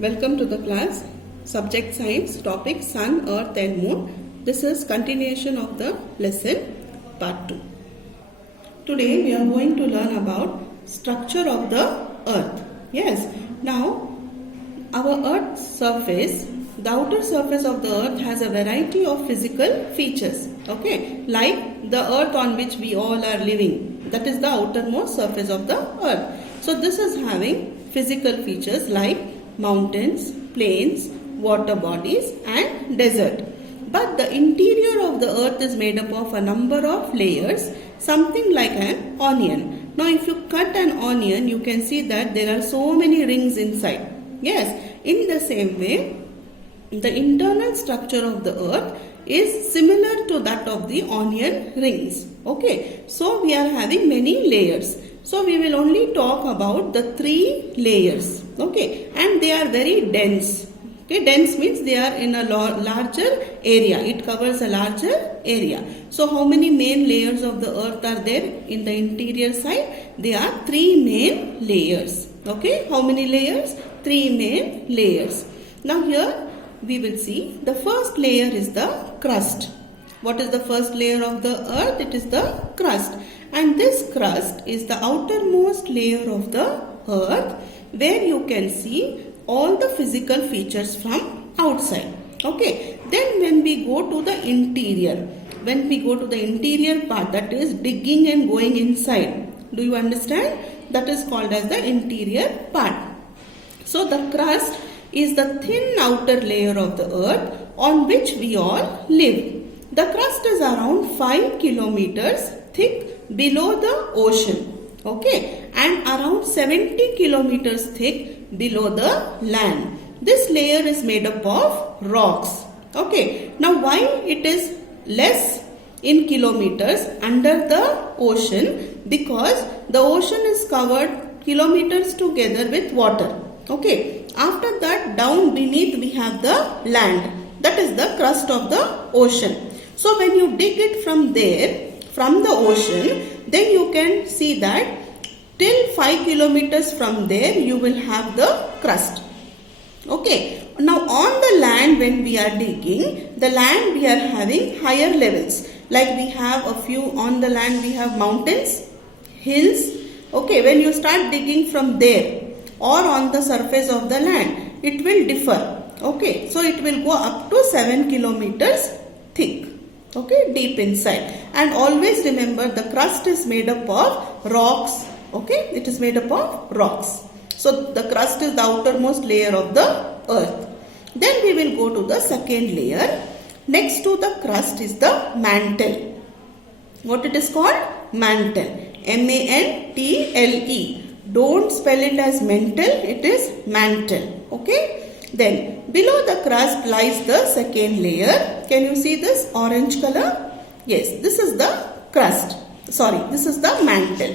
Welcome to the class. Subject Science, topic Sun, Earth and Moon. This is continuation of the lesson part 2. Today we are going to learn about structure of the Earth. Yes, now our Earth's surface, the outer surface of the Earth has a variety of physical features. Okay, like the Earth on which we all are living. That is the outermost surface of the Earth. So this is having physical features like mountains, plains, water bodies and desert. But the interior of the earth is made up of a number of layers, something like an onion. Now if you cut an onion, you can see that there are so many rings inside. Yes, in the same way, the internal structure of the earth is similar to that of the onion rings. Okay, so we are having many layers. So we will only talk about the 3 layers. Okay, and they are very dense. Okay, dense means they are in a larger area. It covers a larger area. So how many main layers of the earth are there in the interior side? There are 3 main layers. Okay, how many layers? 3 main layers. Now here we will see the first layer is the crust. What is the first layer of the earth? It is the crust. And this crust is the outermost layer of the earth where you can see all the physical features from outside. Okay. Then when we go to the interior, part, that is digging and going inside. Do you understand? That is called as the interior part. So the crust is the thin outer layer of the earth on which we all live. The crust is around 5 kilometers thick below the ocean. Okay, and around 70 kilometers thick below the land. This layer is made up of rocks. Okay, now why it is less in kilometers under the ocean? Because the ocean is covered kilometers together with water. Okay, after that down beneath we have the land. That is the crust of the ocean. So when you dig it from there, from the ocean, then you can see that till 5 kilometers from there you will have the crust. Okay. Now on the land when we are digging, the land we are having higher levels. Like we have a few on the land, we have mountains, hills. Okay. When you start digging from there or on the surface of the land, it will differ. Okay. So it will go up to 7 kilometers thick. Okay, deep inside. And always remember the crust is made up of rocks. Okay, it is made up of rocks. So the crust is the outermost layer of the earth. Then we will go to the second layer. Next to the crust is the mantle. What it is called? Mantle. M-A-N-T-L-E. Don't spell it as mental, it is mantle. Okay. Then below the crust lies the second layer. Can you see this orange color? Yes, this is the crust. Sorry, this is the mantle.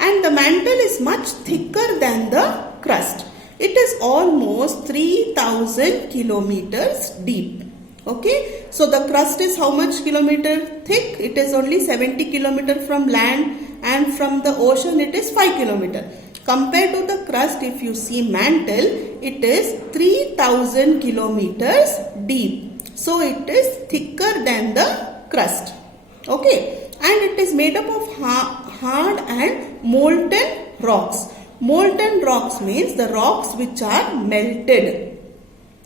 And the mantle is much thicker than the crust. It is almost 3000 kilometers deep. Okay, so the crust is how much kilometer thick? It is only 70 kilometer from land, and from the ocean it is 5 kilometer. Compared to the crust, if you see mantle, it is 3000 kilometers deep. So it is thicker than the crust. Okay, and it is made up of hard and molten rocks. Molten rocks means the rocks which are melted.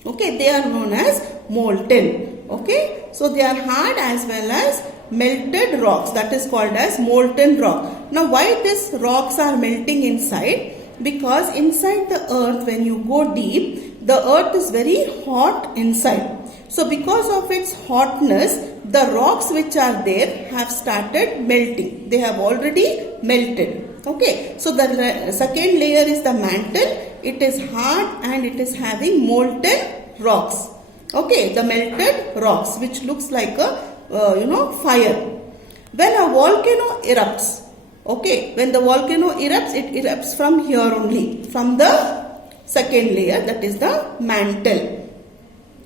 Okay, they are known as molten. Okay, so they are hard as well as melted rocks. That is called as molten rock. Now why these rocks are melting inside? Because inside the earth when you go deep, the earth is very hot inside. So because of its hotness, the rocks which are there have started melting. They have already melted. Okay, so the second layer is the mantle. It is hard and it is having molten rocks. Okay, the melted rocks which looks like a fire. When a volcano erupts, okay, when the volcano erupts, it erupts from here only, from the second layer, that is the mantle.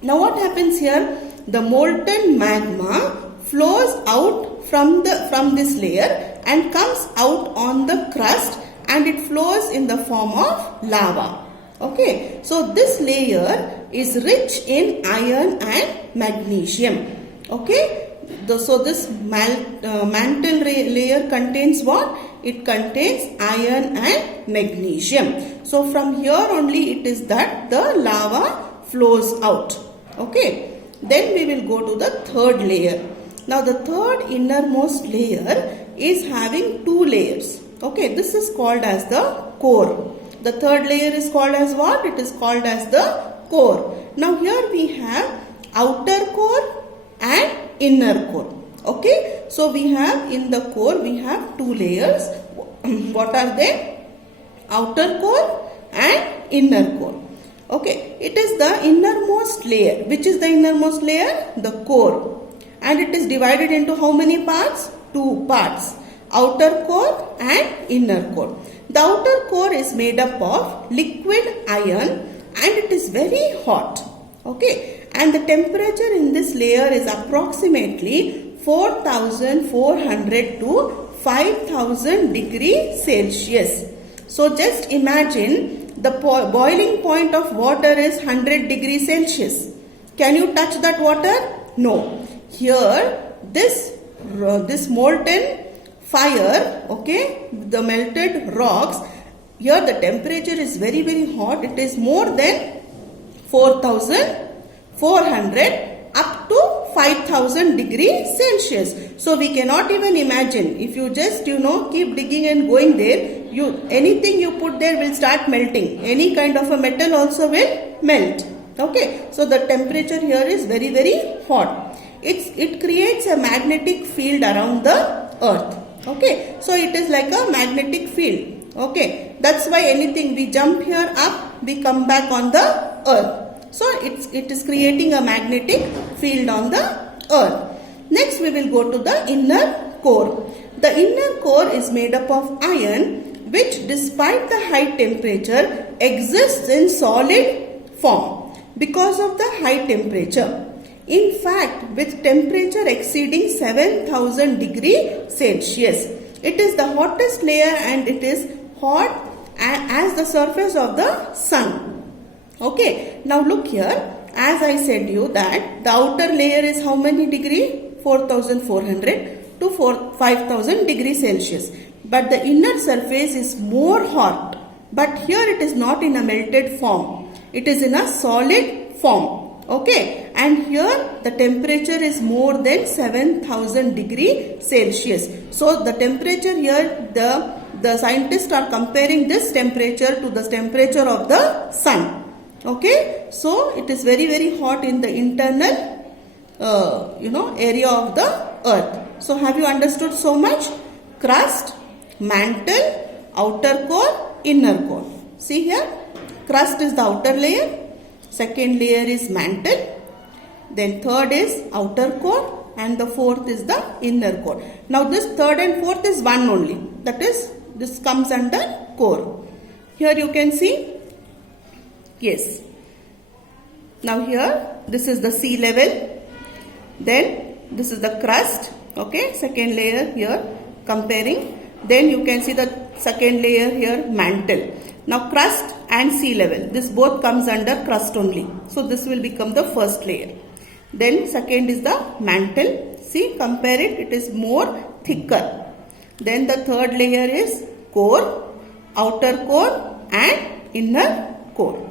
Now what happens here? The molten magma flows out from this layer and comes out on the crust, and it flows in the form of lava. Okay, so this layer is rich in iron and magnesium. Okay, so this mantle layer contains what? It contains iron and magnesium. So from here only it is that the lava flows out. Okay, then we will go to the third layer. Now the third innermost layer is having two layers. Okay, this is called as the core. The third layer is called as what? It is called as the core. Now here we have outer core and inner core. Okay, so we have in the core we have two layers. What are they? Outer core and inner core. Okay, it is the innermost layer. Which is the innermost layer? The core. And it is divided into how many parts? Two parts. Outer core and inner core. The outer core is made up of liquid iron and it is very hot. Okay, and the temperature in this layer is approximately 4,400 to 5,000 degrees Celsius. So just imagine the boiling point of water is 100 degrees Celsius. Can you touch that water? No. Here this molten fire, okay, the melted rocks, here the temperature is very hot. It is more than 4,400 up to 5,000 degrees Celsius. So we cannot even imagine. If you just keep digging and going there, anything you put there will start melting. Any kind of a metal also will melt. Okay, so the temperature here is very hot. It creates a magnetic field around the earth. Okay, so it is like a magnetic field. Okay, that's why anything we jump here up, we come back on the earth. So it is creating a magnetic field on the earth. Next we will go to the inner core. The inner core is made up of iron which despite the high temperature exists in solid form because of the high temperature. In fact, with temperature exceeding 7,000 degrees Celsius, it is the hottest layer and it is hot as the surface of the sun. Okay, now look here, as I said you that the outer layer is how many degree? 4,400 to 5,000 degrees Celsius. But the inner surface is more hot. But here it is not in a melted form. It is in a solid form. Okay, and here the temperature is more than 7,000 degrees Celsius. So the temperature here, the scientists are comparing this temperature to the temperature of the sun. Okay, so it is very hot in the internal area of the earth. So have you understood so much? Crust, mantle, outer core, inner core. See here, crust is the outer layer. Second layer is mantle, then third is outer core and the fourth is the inner core. Now this third and fourth is one only, that is this comes under core. Here you can see, yes. Now here this is the sea level, then this is the crust, okay, second layer here comparing, then you can see the second layer here mantle. Now crust and sea level, this both comes under crust only. So this will become the first layer. Then second is the mantle. See, compare it, it is more thicker. Then the third layer is core, outer core and inner core.